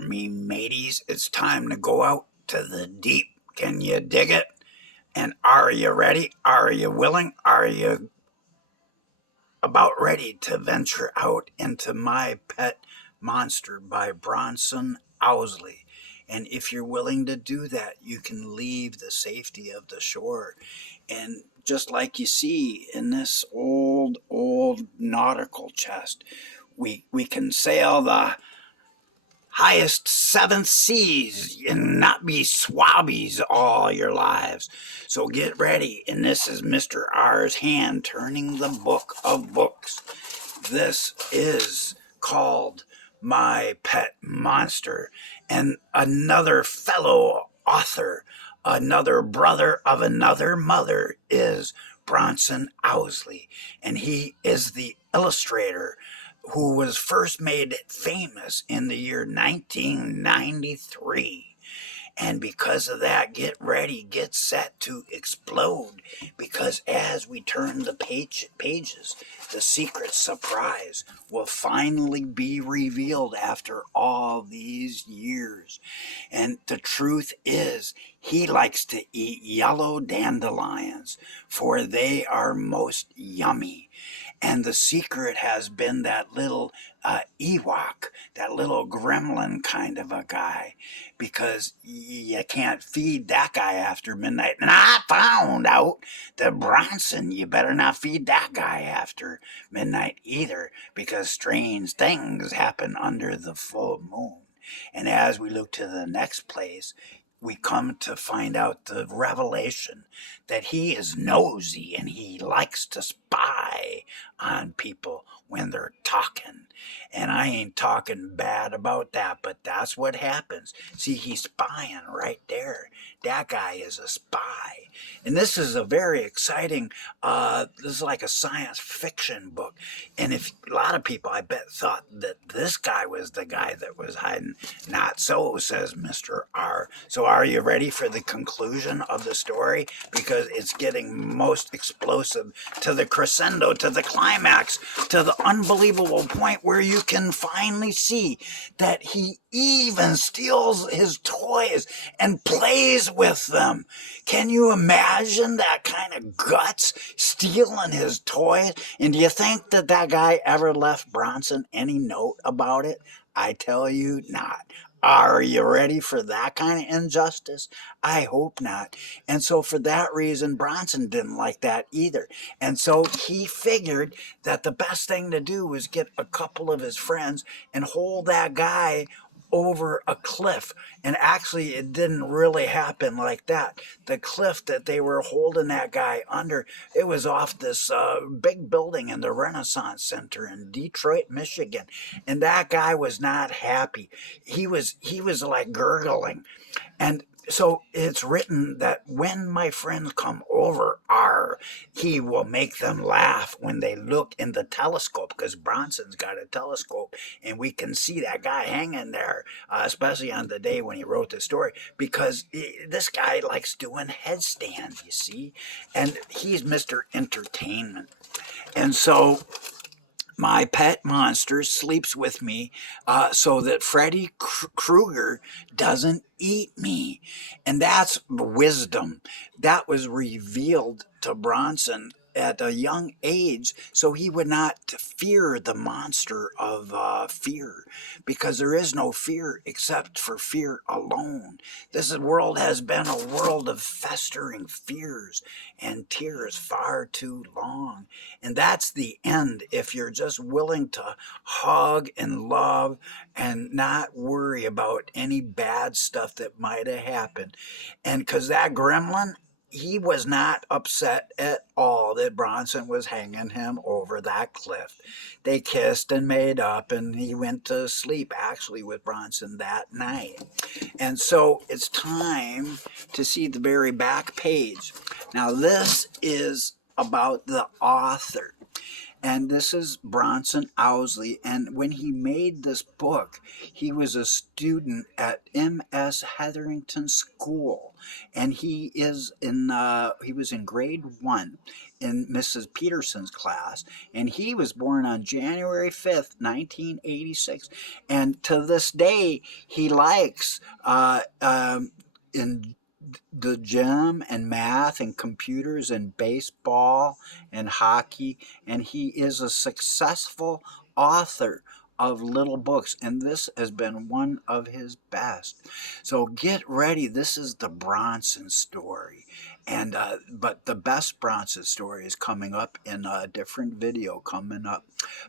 Me mateys, it's time to go out to the deep. Can you dig it? And are you ready? Are you willing? Are you about ready to venture out into My Pet Monster by Bronson Owsley? And if you're willing to do that, you can leave the safety of the shore. And just like you see in this old nautical chest, we can sail the highest seventh seas and not be swabbies all your lives. So get ready. And this is Mr. R's hand turning the book of books. This is called My Pet Monster. And another fellow author, another brother of another mother, is Bronson Owsley. And he is the illustrator who was first made famous in the year 1993. And because of that, get ready, get set to explode. Because as we turn the pages, the secret surprise will finally be revealed after all these years. And the truth is, he likes to eat yellow dandelions, for they are most yummy. And the secret has been that little Ewok, that little gremlin kind of a guy, because you can't feed that guy after midnight. And I found out that Bronson, you better not feed that guy after midnight either, because strange things happen under the full moon. And as we look to the next place, we come to find out the revelation that he is nosy and he likes to spy on people when they're talking. And I ain't talking bad about that, but that's what happens. See, he's spying right there. That guy is a spy. And this is a very exciting, this is like a science fiction book. And if a lot of people, I bet, thought that this guy was the guy that was hiding. Not so, says Mr. R. So are you ready for the conclusion of the story? Because it's getting most explosive, to the crescendo, to the climax, to the unbelievable point where you can finally see that he even steals his toys and plays with them. Can you imagine that kind of guts, stealing his toys? And do you think that that guy ever left Bronson any note about it? I tell you not. Are you ready for that kind of injustice? I hope not. And so for that reason, Bronson didn't like that either. And so he figured that the best thing to do was get a couple of his friends and hold that guy over a cliff. And actually, it didn't really happen like that. The cliff that they were holding that guy under, it was off this big building in the Renaissance Center in Detroit, Michigan. And that guy was not happy. He was like gurgling. And so it's written that when my friends come over, he will make them laugh when they look in the telescope, because Bronson's got a telescope and we can see that guy hanging there, especially on the day when he wrote the story, because this guy likes doing headstands, you see, and he's Mr. Entertainment. And so my pet monster sleeps with me so that Freddy Krueger doesn't eat me. And that's wisdom. That was revealed to Bronson at a young age, so he would not fear the monster of fear, because there is no fear except for fear alone. This world has been a world of festering fears and tears far too long. And that's the end if you're just willing to hug and love and not worry about any bad stuff that might have happened. And because that gremlin, he was not upset at all that Bronson was hanging him over that cliff. They kissed and made up, and he went to sleep actually with Bronson that night. And so it's time to see the very back page. Now, this is about the author. And this is Bronson Owsley. And when he made this book, he was a student at M.S. Hetherington School, and he was in grade 1 in Mrs. Peterson's class, and he was born on January 5th, 1986. And to this day, he likes in the gym and math and computers and baseball and hockey, and he is a successful author of little books, and this has been one of his best. So get ready. This is the Bronson story, and but the best Bronson story is coming up in a different video coming up.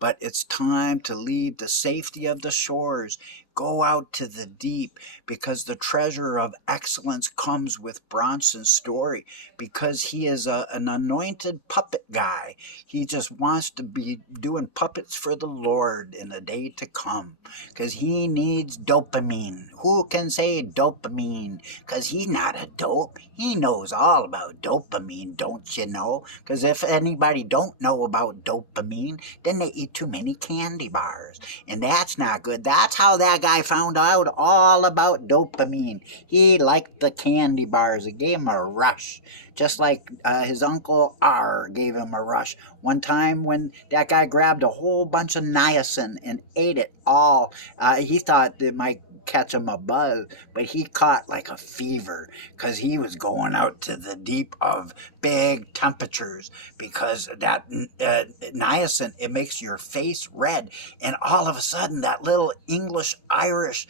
But it's time to leave the safety of the shores, go out to the deep, because the treasure of excellence comes with Bronson's story, because he is an anointed puppet guy. He just wants to be doing puppets for the Lord in the day to come, because he needs dopamine. Who can say dopamine? Because he's not a dope. He knows all about dopamine, don't you know? Because if anybody don't know about dopamine, then they eat too many candy bars, and that's not good. That's how that guy found out all about dopamine. He liked the candy bars. It gave him a rush, just like his uncle R gave him a rush one time when that guy grabbed a whole bunch of niacin and ate it all. He thought it might catch him a buzz, but he caught like a fever, because he was going out to the deep of big temperatures, because that niacin, it makes your face red. And all of a sudden, that little English Irish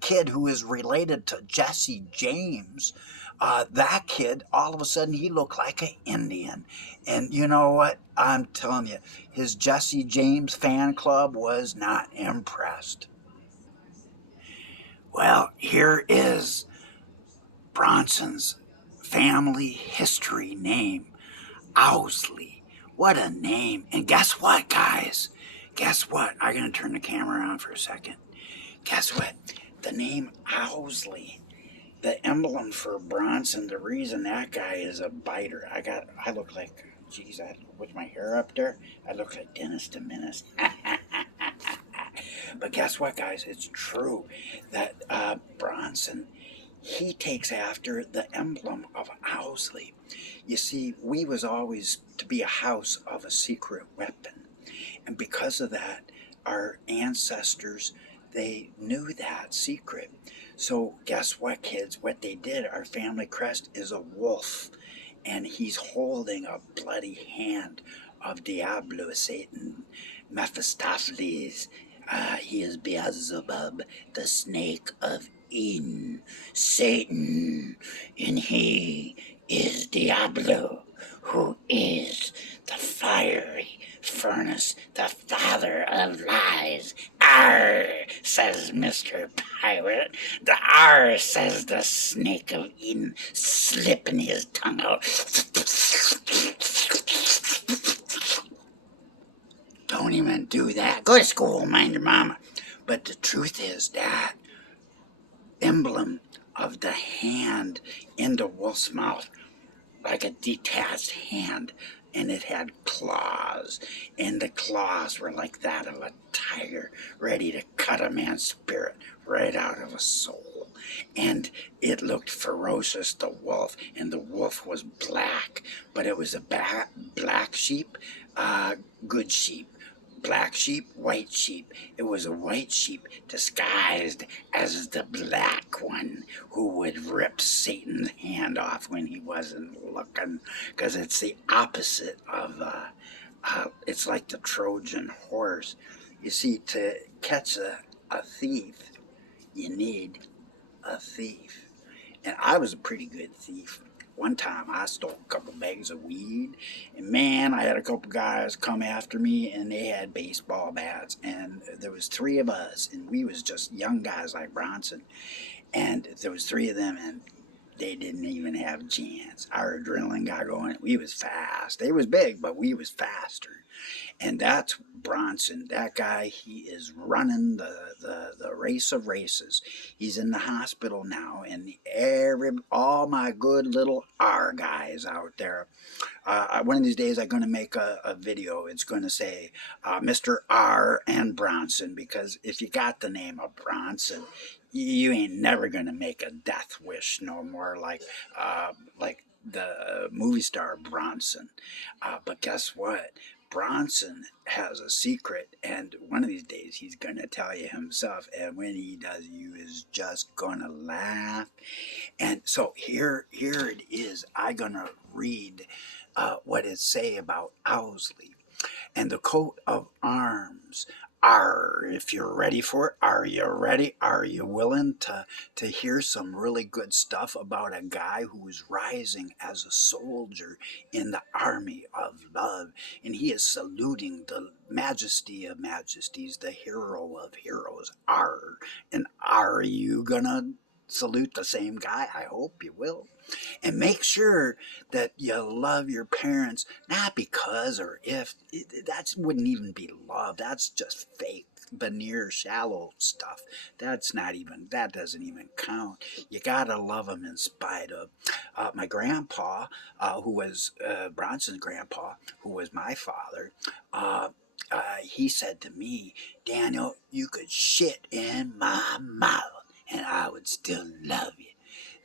kid who is related to Jesse James, that kid, all of a sudden, he looked like an Indian. And you know what? I'm telling you, his Jesse James fan club was not impressed. Well, here is Bronson's family history name, Owsley. What a name. And guess what, guys? Guess what? I'm going to turn the camera on for a second. Guess what? The name Owsley, the emblem for Bronson, the reason that guy is a biter. I look like, geez, with my hair up there, I look like Dennis the Menace. But guess what, guys? It's true that Bronson, he takes after the emblem of Owsley. You see, we was always to be a house of a secret weapon. And because of that, our ancestors, they knew that secret. So guess what, kids? What they did, our family crest is a wolf. And he's holding a bloody hand of Diablo, Satan, Mephistopheles. He is Beelzebub, the snake of Eden, Satan, and he is Diablo, who is the fiery furnace, the father of lies. Arr, says Mr. Pirate. The arr, says the snake of Eden, slipping his tongue out. Don't even do that. Go to school, mind your mama. But the truth is that emblem of the hand in the wolf's mouth, like a detached hand, and it had claws, and the claws were like that of a tiger, ready to cut a man's spirit right out of a soul. And it looked ferocious, the wolf, and the wolf was black, but it was a black sheep, good sheep. Black sheep, white sheep. It was a white sheep disguised as the black one who would rip Satan's hand off when he wasn't looking, because it's the opposite of, it's like the Trojan horse. You see, to catch a thief, you need a thief. And I was a pretty good thief. One time I stole a couple bags of weed, and man, I had a couple guys come after me, and they had baseball bats, and there was 3 of us, and we was just young guys like Bronson, and there was 3 of them, and they didn't even have a chance. Our adrenaline got going. We was fast. They was big, but we was faster. And that's Bronson. That guy, he is running the race of races. He's in the hospital now, and all my good little R guys out there. One of these days, I'm going to make a video. It's going to say Mr. R and Bronson, because if you got the name of Bronson, you ain't never going to make a death wish no more like the movie star Bronson. But guess what? Bronson has a secret, and one of these days he's going to tell you himself, and when he does, you is just going to laugh. And so here it is. I'm going to read what it say about Owsley. And the coat of arms. If you're ready for it, are you ready? Are you willing to hear some really good stuff about a guy who is rising as a soldier in the army of love? And he is saluting the majesty of majesties, the hero of heroes. And are you gonna salute the same guy? I hope you will. And make sure that you love your parents, not because or if. That wouldn't even be love. That's just fake, veneer, shallow stuff. That doesn't even count. You gotta love them in spite of. My grandpa, who was Bronson's grandpa, who was my father, he said to me, Daniel, you could shit in my mouth and I would still love you.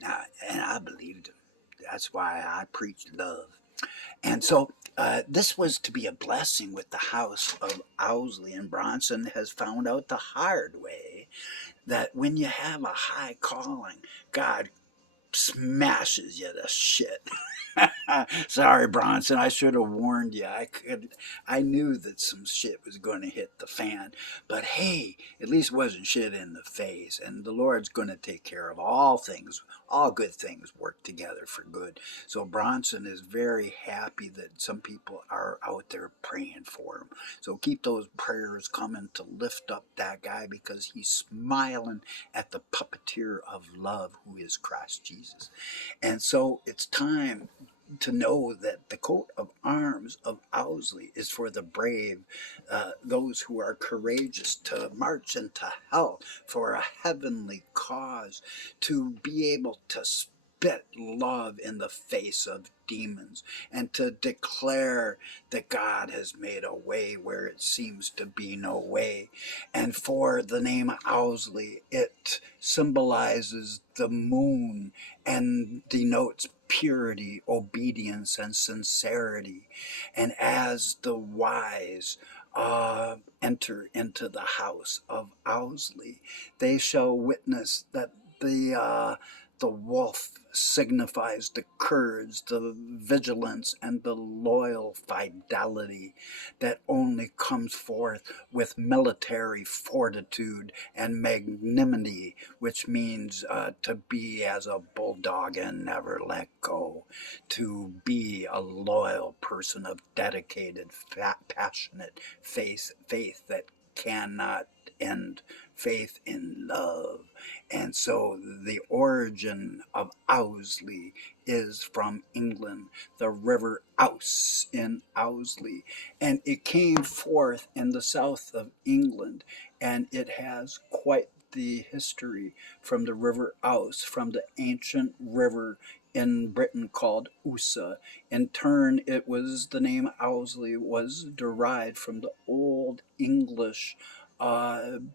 Now, and I believed him. That's why I preach love. And so this was to be a blessing with the house of Owsley. And Bronson has found out the hard way that when you have a high calling, God smashes you to shit. Sorry, Bronson. I should have warned you. I knew that some shit was going to hit the fan. But hey, at least it wasn't shit in the face. And the Lord's going to take care of all things. All good things work together for good. So Bronson is very happy that some people are out there praying for him. So keep those prayers coming to lift up that guy, because he's smiling at the puppeteer of love, who is Christ Jesus. And so it's time to know that the coat of arms of Owsley is for the brave, those who are courageous to march into hell for a heavenly cause, to be able to spit love in the face of demons, and to declare that God has made a way where it seems to be no way. And for the name Owsley, it symbolizes the moon and denotes purity, obedience, and sincerity. And as the wise enter into the house of Owsley, they shall witness that the wolf signifies the courage, the vigilance, and the loyal fidelity that only comes forth with military fortitude and magnanimity, which means to be as a bulldog and never let go, to be a loyal person of dedicated, passionate faith that cannot end, faith in love. And so the origin of Owsley is from England, the river Ouse in Owsley. And it came forth in the south of England, and it has quite the history from the river Ouse, from the ancient river in Britain called Usa. In turn, the name Owsley was derived from the Old English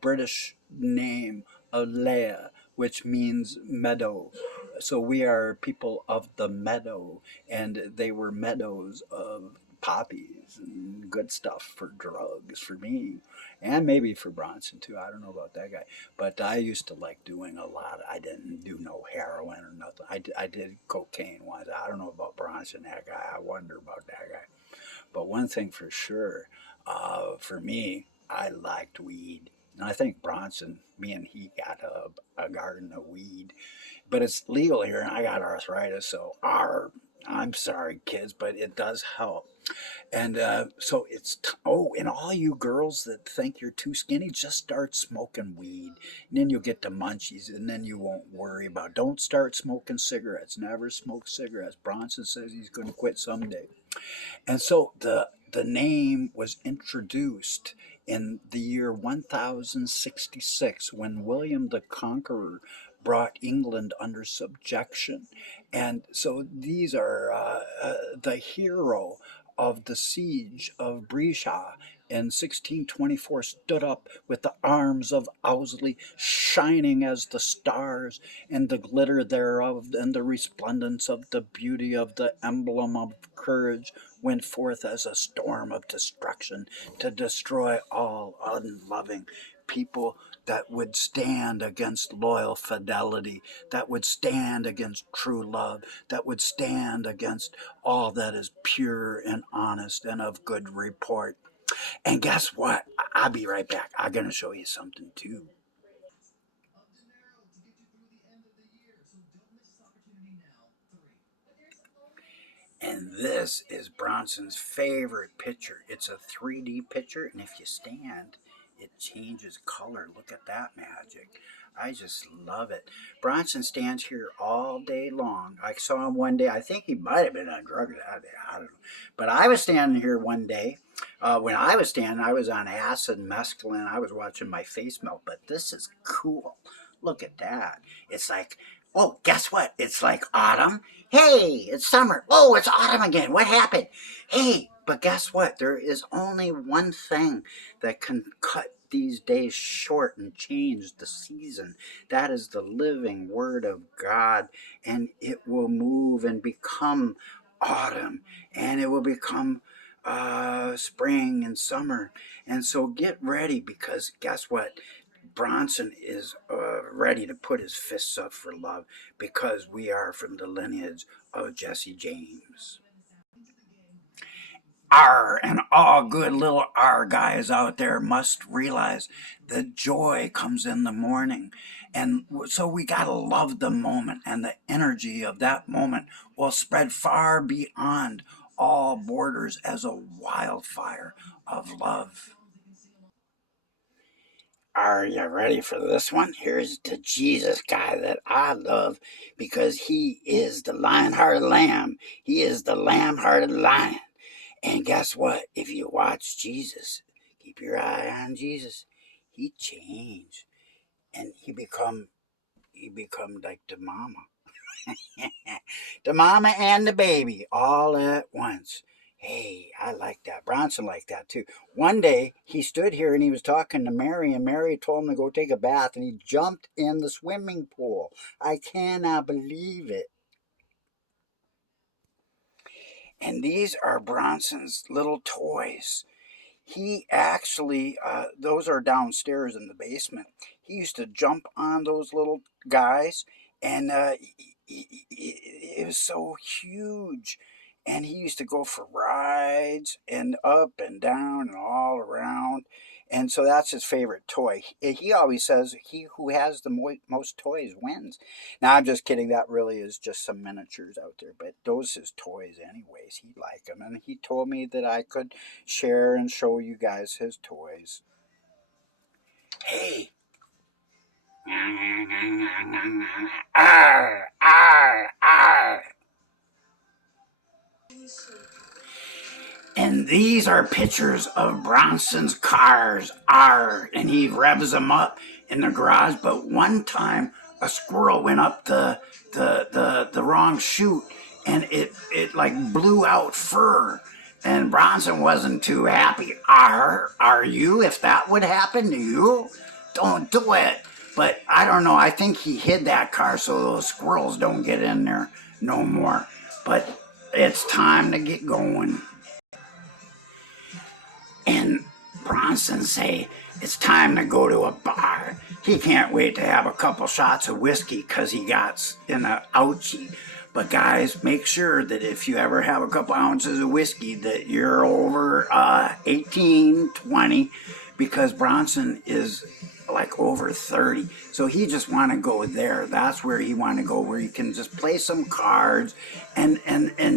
British name of Leah, which means meadow. So we are people of the meadow, and they were meadows of poppies and good stuff for drugs for me, and maybe for Bronson too. I don't know about that guy, but I used to like doing a lot. I didn't do no heroin or nothing. I did cocaine once. I don't know about Bronson, that guy. I wonder about that guy. But one thing for sure, for me, I liked weed. And I think Bronson, me and he got a garden of weed, but it's legal here, and I got arthritis, so I'm sorry, kids, but it does help. And so oh, and all you girls that think you're too skinny, just start smoking weed, and then you'll get the munchies, and then you won't worry about. Don't start smoking cigarettes. Never smoke cigarettes. Bronson says he's going to quit someday. And so the name was introduced in the year 1066 when William the Conqueror brought England under subjection. And so these are the hero of the siege of Brescia in 1624 stood up with the arms of Owsley shining as the stars, and the glitter thereof, and the resplendence of the beauty of the emblem of courage went forth as a storm of destruction to destroy all unloving people that would stand against loyal fidelity, that would stand against true love, that would stand against all that is pure and honest and of good report. And guess what? I'll be right back. I'm going to show you something too. And this is Bronson's favorite picture. It's a 3D picture, and if you stand, it changes color. Look at that magic. I just love it. Bronson stands here all day long. I saw him one day. I think he might have been on drugs that day. I don't know. But I was standing here one day. When I was standing, I was on acid and mescaline. I was watching my face melt. But this is cool. Look at that. It's like, oh, guess what? It's like autumn. Hey, it's summer. Oh, it's autumn again. What happened? Hey, but guess what? There is only one thing that can cut these days short and change the season. That is the living word of God, and it will move and become autumn, and it will become spring and summer. And so get ready, because guess what? Bronson is ready to put his fists up for love, because we are from the lineage of Jesse James. R and all good little R guys out there must realize that joy comes in the morning. And so we got to love the moment, and the energy of that moment will spread far beyond all borders as a wildfire of love. Are you ready for this one? Here's the Jesus guy that I love, because he is the lion-hearted lamb. He is the lamb-hearted lion. And guess what? If you watch Jesus, keep your eye on Jesus, he changed, and he become like the mama. The mama and the baby all at once. Hey, I like that. Bronson liked that too. One day he stood here and he was talking to Mary, and Mary told him to go take a bath, and he jumped in the swimming pool. I cannot believe it. And these are Bronson's little toys. He actually, those are downstairs in the basement. He used to jump on those little guys, and it was so huge. And he used to go for rides and up and down and all around. And so that's his favorite toy. He always says he who has the most toys wins. Now, I'm just kidding. That really is just some miniatures out there. But those his toys anyways. He liked them. And he told me that I could share and show you guys his toys. Hey. Arr, arr, arr. And these are pictures of Bronson's cars. And he revs them up in the garage. But one time, a squirrel went up the wrong chute, and it like blew out fur. And Bronson wasn't too happy. Are you? If that would happen to you, don't do it. But I don't know. I think he hid that car so those squirrels don't get in there no more. But it's time to get going. And Bronson say it's time to go to a bar. He can't wait to have a couple shots of whiskey because he got in a ouchie. But guys, make sure that if you ever have a couple ounces of whiskey that you're over 18, 20, because Bronson is like over 30, so he just want to go there. That's where he want to go, where he can just play some cards and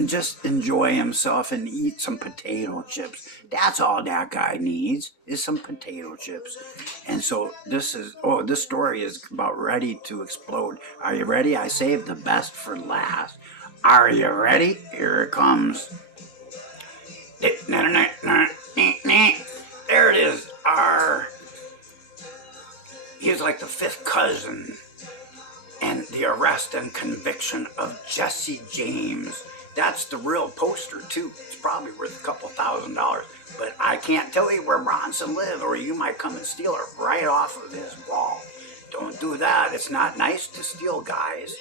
just enjoy himself and eat some potato chips. That's all that guy needs, is some potato chips. And so this story is about ready to explode. Are you ready? I saved the best for last. Are you ready? Here it comes. There it is. He's like the fifth cousin, and the arrest and conviction of Jesse James. That's the real poster too. It's probably worth a couple $1,000, but I can't tell you where Bronson lives, or you might come and steal it right off of his wall. Don't do that. It's not nice to steal, guys.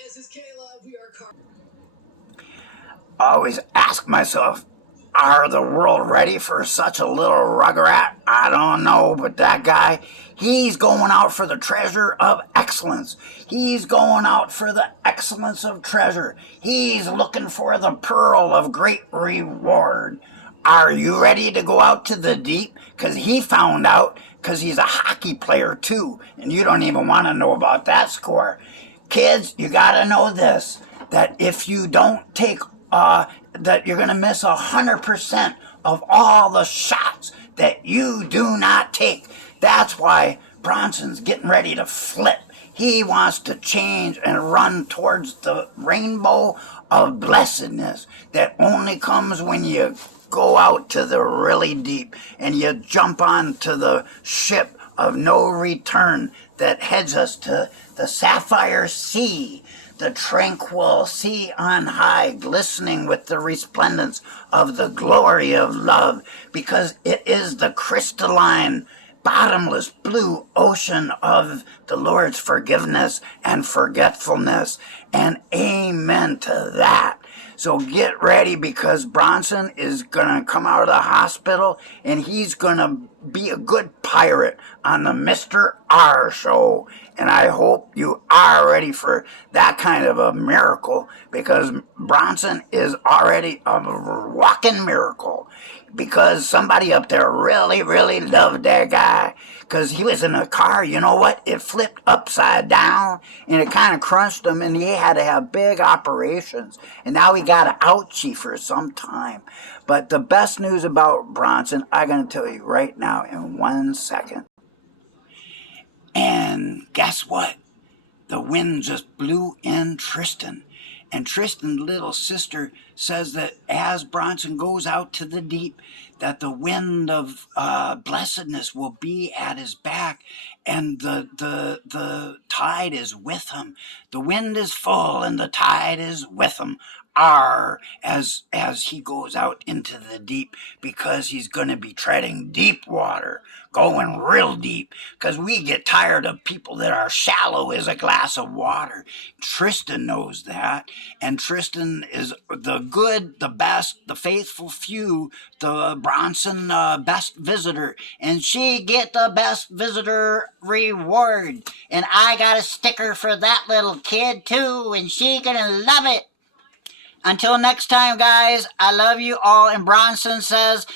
I always ask myself, are the world ready for such a little rugrat? I don't know, but that guy, he's going out for the treasure of excellence. He's going out for the excellence of treasure. He's looking for the pearl of great reward. Are you ready to go out to the deep? Because he found out, because he's a hockey player too, and you don't even want to know about that score. Kids, you got to know this, that if you don't take that you're going to miss 100% of all the shots that you do not take. That's why Bronson's getting ready to flip. He wants to change and run towards the rainbow of blessedness that only comes when you go out to the really deep and you jump onto the ship of no return that heads us to the sapphire sea, the tranquil sea on high, glistening with the resplendence of the glory of love, because it is the crystalline, bottomless blue ocean of the Lord's forgiveness and forgetfulness. And amen to that. So get ready, because Bronson is going to come out of the hospital and he's going to be a good pirate on the Mr. R show. And I hope you are ready for that kind of a miracle, because Bronson is already a walking miracle, because somebody up there really, really loved that guy. Because he was in a car, you know what? It flipped upside down and it kind of crunched him, and he had to have big operations. And now he got an ouchie for some time. But the best news about Bronson, I'm going to tell you right now in 1 second. And guess what? The wind just blew in Tristan. And Tristan's little sister says that as Bronson goes out to the deep, that the wind of blessedness will be at his back, and the tide is with him. The wind is full and the tide is with him. As he goes out into the deep, because he's going to be treading deep water, going real deep, because we get tired of people that are shallow as a glass of water. Tristan knows that, and Tristan is the good, the best, the faithful few, the Bronson best visitor, and she get the best visitor reward. And I got a sticker for that little kid too, and she gonna love it. Until next time, guys, I love you all. And Bronson says,